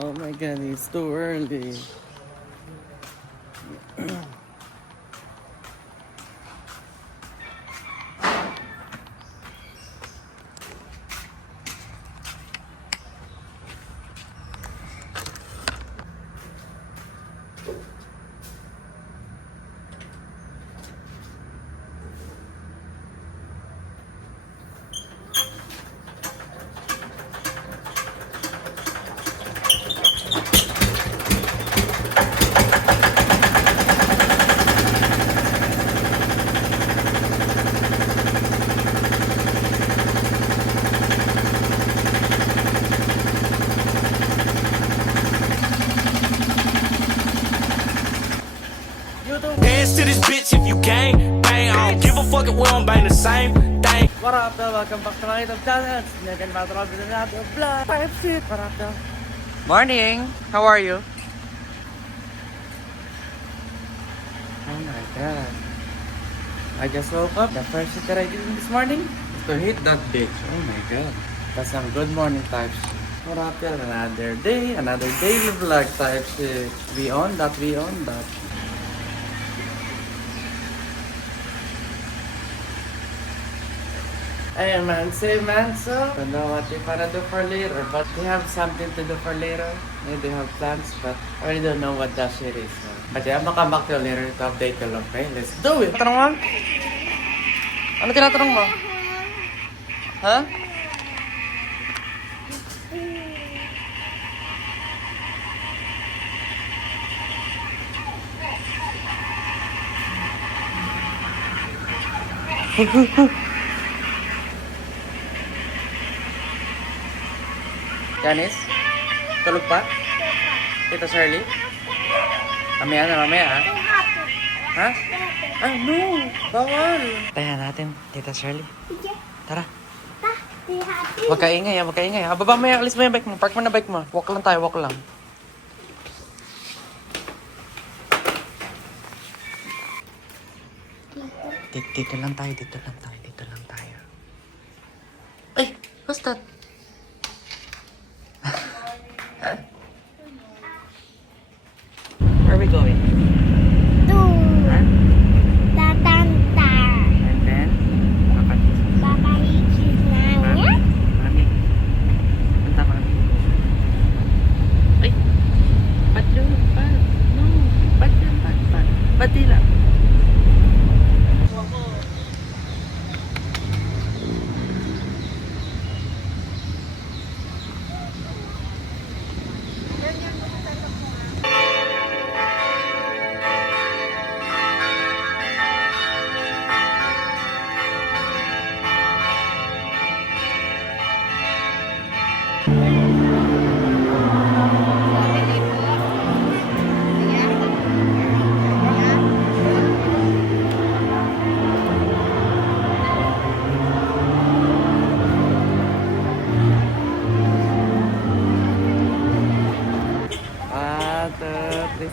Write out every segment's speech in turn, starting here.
Oh my god, it's too early. Hands to this bitch if you gang bang. I don't give a fuck if we don't bang the same thing. What up, though? Welcome back to my YouTube channel. Again, back to another vlog. What up, though? Morning! How are you? Oh my god. I just woke up. The first shit that I did this morning is to hit that bitch. Oh my god. That's some good morning type shit. What up, y'all? Another day, another daily vlog type shit. We on that, we on that. Hey man, say man, so don't know what they wanna do for later, but they have something to do for later. Maybe they have plans, but I really don't know what that shit is. So. But yeah, I'm gonna come back to you later to update you lang, okay? Let's do it! Tanong mo? Ano tinatanong mo? Ha? Janice? Tulog pa? Tita Shirley? Mamaya na, mamaya ha? Ha? Ah, no! Bawal! Taya natin, Tita Shirley. Tara. Huwag ka ingay ha, huwag ka ingay ha. Baba mo yan, alis mo yung bike mo. Park mo na bike mo. Walk lang tayo, walk lang. Dito lang tayo, dito lang tayo, dito lang tayo. Ay! What's that? Where are we going? To Huh? Tatanta. And then, Papahigis namin. Mami. Punta, Mami. Ay! Ba't yun? Ba't? No! Ba't yan? Ba't? Ba't dila?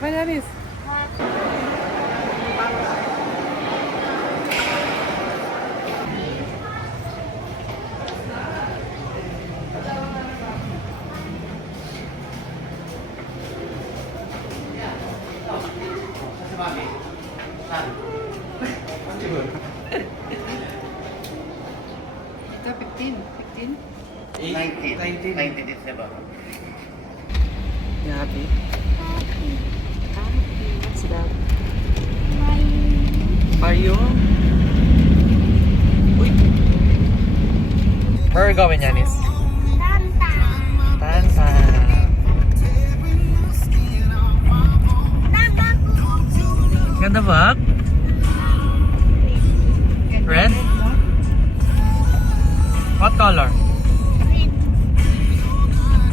Smile, Janice. Ito, 15. 15? 19 December. You happy? What's that? Are you? Uy! Where are we going, Janice? Tanta. Tanta. Ganda ba? Red? What color?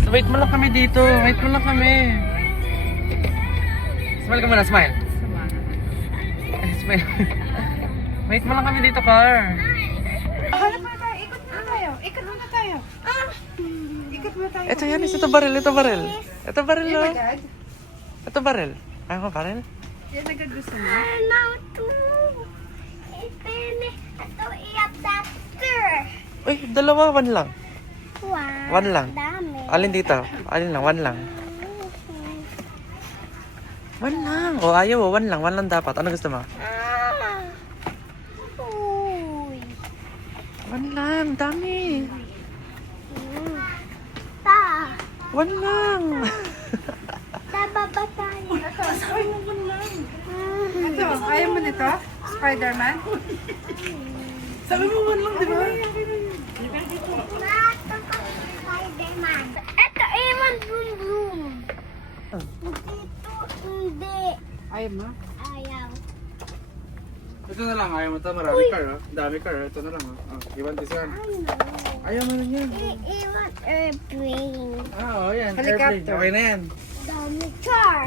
So, wait mo lang kami dito. Wait mo lang kami. Smile ka muna, smile. Smile. Wait mo lang kami dito, Car. Hanap na tayo. Ikot muna tayo. Ikot muna tayo. Ikot muna tayo. Ito yan, ito baril, ito baril. Ito baril, Yan oh. agad? Ito baril. Ayaw mo baril? Yan agad gusto mo? Ano to? Ipini. Ito i-adapter. Uy, dalawa, one lang. Wow. One lang. Dami. Alin dito? Alin lang, one lang. One lang. O, ayaw o. One lang. One lang dapat. Ano gusto mo? Uy. One lang. Dami. Ta. One lang. Taba ba tayo? Ito, ayaw mo nito? Spider-Man? Sabi mo one lang, di ba? Spider-Man. Ito, Ewan Boom Boom. Dito, hindi. Ayaw mo? Ayaw. Ito na lang, ayaw mo ito. Marami car, oh. Dami car, oh. Ito na lang, oh. You want this one? Ano? Ayaw mo rin yan. Ewan airplane. Oo, yan. Helicopter. Airplane. Okay na yan. Dami car.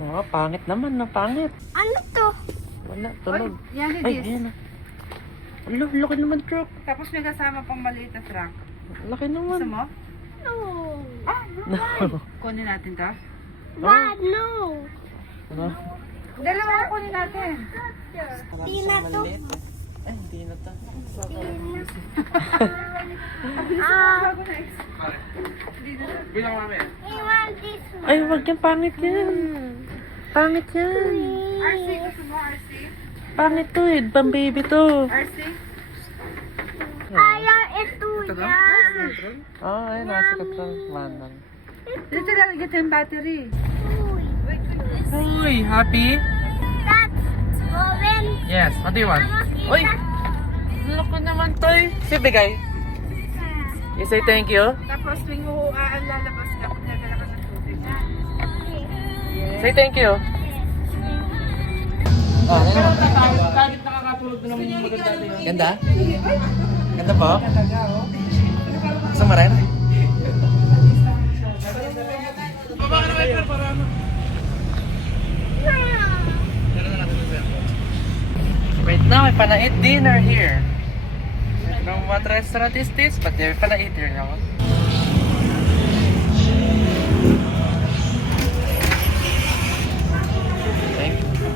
Oo, pangit naman. No, pangit. Ano to? Wala, tulog. Yan Ay, it is. yan na. Ano, laki naman truck. Tapos may kasama pang maliit na truck. Laki Gusto naman. mo? No. No. Kunin natin to? What? No. Ano? Dalawa ko kunin natin. Di na to. Ay, hindi na to. Ah, Bilang mami, Ewan this one. Ay, wag yan. Pangit yan. Pangit yan. RC, gusto mo RC? Pangit to eh. Pang baby to. RC? Ayaw ito yan. Oo, ayun. Nasa control. Manang. Dito lang ito yung battery. Uy. Uy, happy? That's Owen. Yes, what do you want? Uy! Loko naman to eh. Sibigay. You say thank you? Tapos tuwing lalabas ka, pag nagdala ka ng tubig. Say thank you. Oh, kahit nakakatulog na naman yung maganda din. Ganda? Ganda po? Gusto mo rin? Baba ka na wiper para ano. Right now, we're gonna eat dinner here. I don't know what restaurant is this, but we're gonna eat here now. Thank you.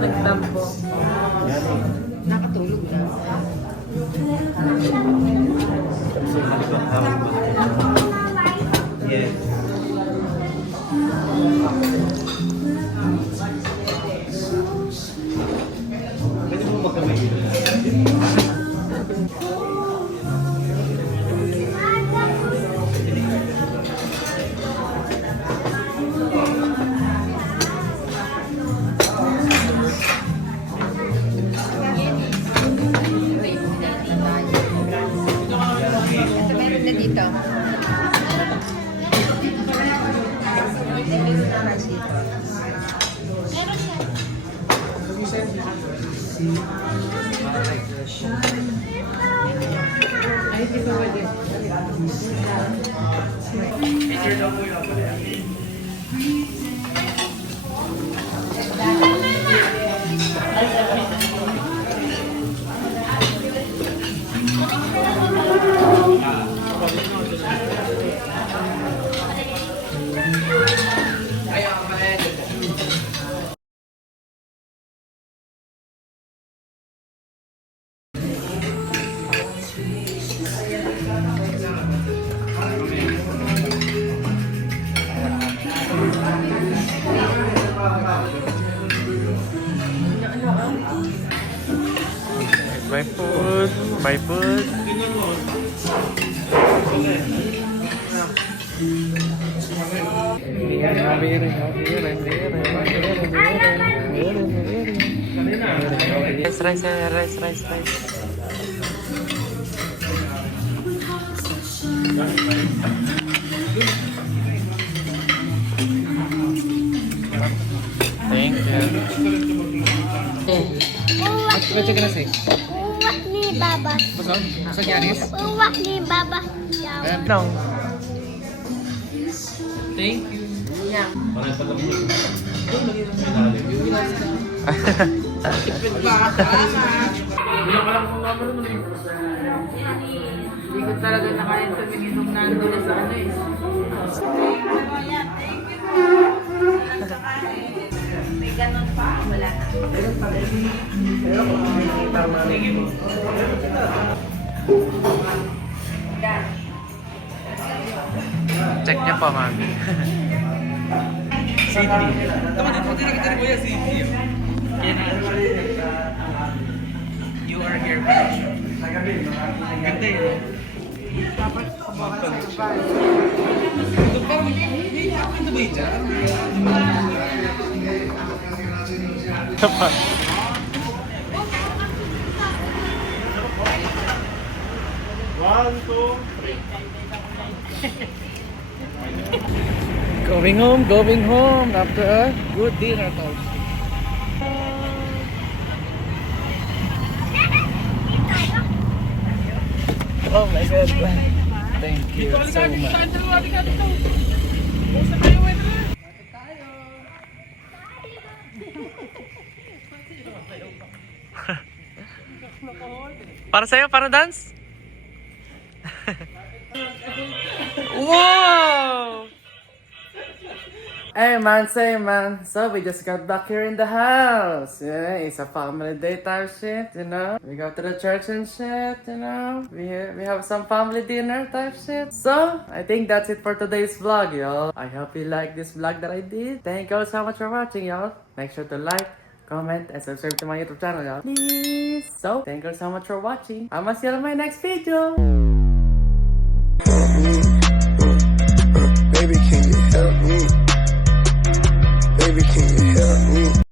Nagtampo. Nakatulog na. Ito meron na dito. My food, my food. Rice. What you gonna say? Uwak ni Baba. Basta? Basta Giannis? Uwak ni Baba. Yawa. No. Thank you. Hindi ko talaga nakain sa minitong nandun sa ano eh. May ganun pa? Wala na. Check niya po, mami. City. Tama din, pati nakita ni Kuya City. Kaya na, you are here connection. Ganda yun. Dapat connection. Ito parang, may kapit na ba yun dyan? Going home after a good dinner, folks. Oh my God. Thank you so much. Para sa'yo, para dance? Wow! Hey man, say man. So we just got back here in the house. Yeah, it's a family day type shit, you know. We go to the church and shit, you know. We have some family dinner type shit. So I think that's it for today's vlog, y'all. I hope you like this vlog that I did. Thank you all so much for watching, y'all. Make sure to like, comment, and subscribe to my YouTube channel, y'all. Please. So thank you all so much for watching. I'ma see you in my next video.